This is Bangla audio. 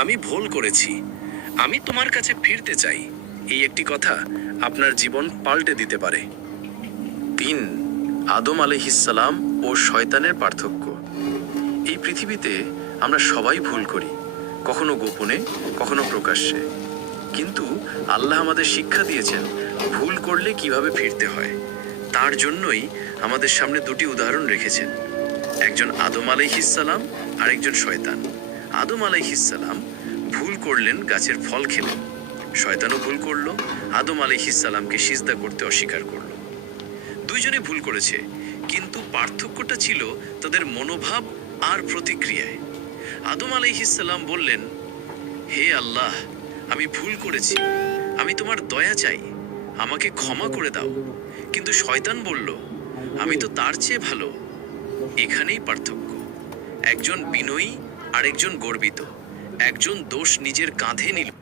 আমি ভুল করেছি, আমি তোমার কাছে ফিরতে চাই, এই একটি কথা আপনার জীবন পাল্টে দিতে পারে। 3. আদম আলাইহিসসালাম ও শয়তানের পার্থক্য। এই পৃথিবীতে আমরা সবাই ভুল করি, কখনো গোপনে, কখনো প্রকাশ্যে। কিন্তু আল্লাহ আমাদের শিক্ষা দিয়েছেন ভুল করলে কিভাবে ফিরতে হয়। তার জন্যই আমাদের সামনে দুটি উদাহরণ রেখেছেন, একজন আদম আলাইহিসসালাম আর একজন শয়তান। আদম আলাইহিসসালাম ভুল করলেন, গাছের ফল খেলেন। শয়তানও ভুল করলো, আদম আলাইহিসসালামকে সিজদা করতে অস্বীকার করলো। দুইজনে ভুল করেছে, কিন্তু পার্থক্যটা ছিল তাদের মনোভাব আর প্রতিক্রিয়ায়। আদম আলাইহিসসালাম বললেন, হে আল্লাহ, আমি ভুল করেছি, আমি তোমার দয়া চাই, আমাকে ক্ষমা করে দাও। কিন্তু শয়তান বলল, আমি তো তার চেয়ে ভালো। এখানেই পার্থক্য, একজন বিনয়ী আর একজন গর্বিত, একজন দোষ নিজের কাঁধে নিল।